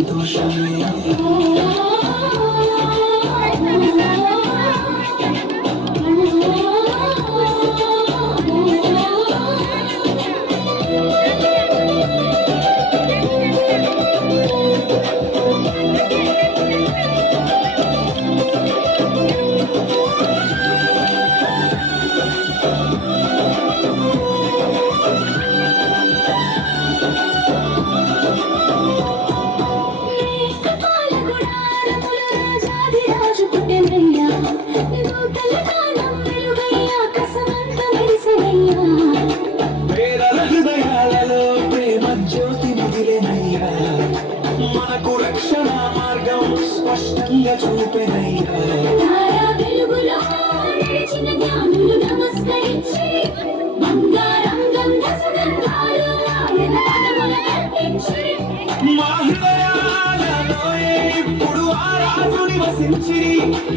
సంతోషమే. మనకు రక్షణ మార్గం స్పష్టంగా చూపెనయ్యా. మా హృదయాలలో ఇప్పుడు ఆ రాజు నివసించి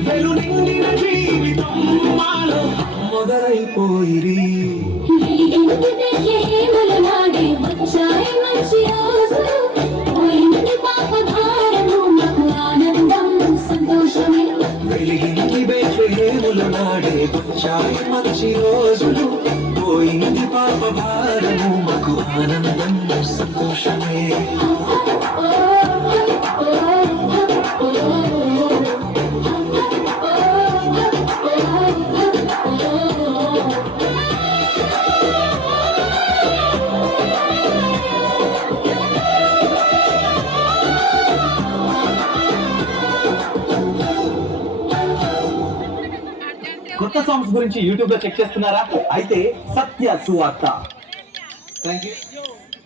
వెలు నిండిన జీవితం మాలో మొదలైపోయిరి. వెలిగింది బెత్లెహేములో నాడే వచ్చాయి మంచి రోజులు. పోయింది పాప భారము మాకు ఆనందం సంతోషమే. కొత్త సాంగ్స్ గురించి యూట్యూబ్ లో చెక్ చేస్తున్నారా? అయితే సత్య సువార్త. Thank you.